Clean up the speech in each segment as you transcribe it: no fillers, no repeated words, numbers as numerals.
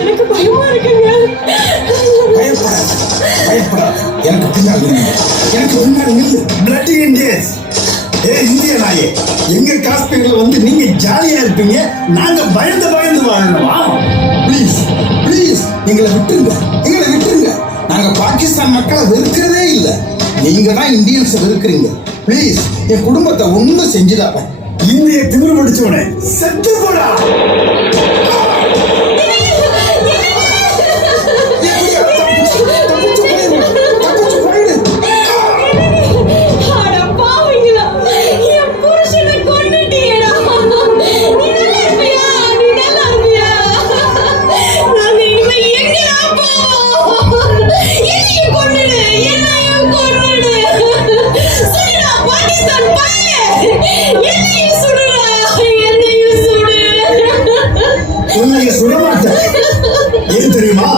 எனக்கு பயமா இருக்குங்க. எனக்கு பின்னாடி எனக்கு முன்னாடி பிளட்டி இந்தியன்ஸ். இந்திய நாயே, எங்க காஷ்மீர்ல வந்து நீங்க ஜாலியா இருப்பீங்க, நாங்க பயந்து பயந்து வாழணுமா? ப்ளீஸ் ப்ளீஸ் எங்களை விட்டுருங்க, எங்களை விட்டுருங்க. நாங்க பாகிஸ்தான் மக்களை வெறுக்கிறதே இல்லை, நீங்க தான் இந்தியன்ஸ் வெறுக்கிறீங்க. ப்ளீஸ் என் குடும்பத்தை ஒன்றும் செஞ்சுடாம. இந்திய திமிரு முடிச்சவனே செத்து போடா. ஏன் தெரியுமா?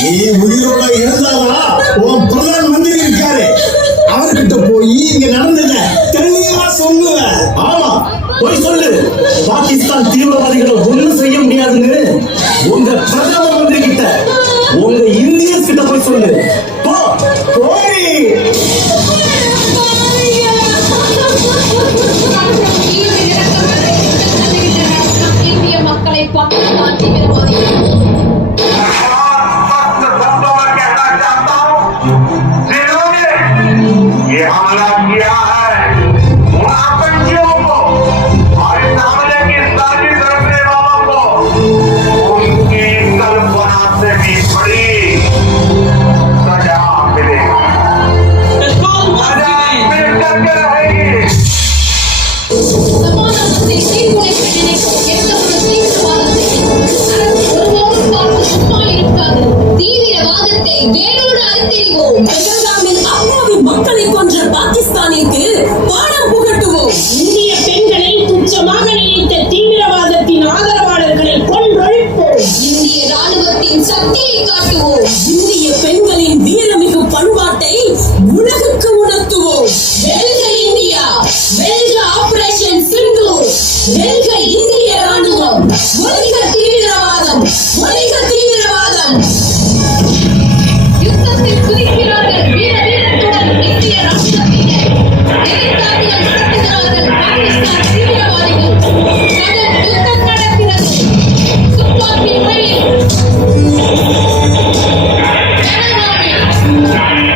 நீ உயிரோட இருந்தாதான் உன் பிரதான் மந்திரி இருக்காரு, அவர்கிட்ட போய் இங்க நடந்தத தெளிவா சொல்லுவேன். ஆமா, போய் சொல்லு, பாகிஸ்தான் தீவிரவாதிகளை ஒண்ணும் செய்ய முடியாதுன்னு உங்க பிரதம மந்திரி கிட்ட, உங்க இந்தியன்ஸ் கிட்ட போய் சொல்லு. போய் இந்திய மக்களை பாகிஸ்தான் தீவிரவாதிகள் हमला किया है उन आतंकियों को और इस हमले की साजिश रचने वालों को उनकी कल्पना से भी बड़ी सजा मिलेगी, सजा मिल करके रहेगी. சமாதானத்தை சீர்குலைக்க நினைக்கும் எந்த ஒரு தீவிரவாதத்தையும் அரசு ஒருபோதும் பார்த்து சும்மா இருக்காது. தீவிரவாதத்தை வேரோடு அறுத்தெறிவோம். அப்பாவி மக்களை கொன்ற பாகிஸ்தானிற்கு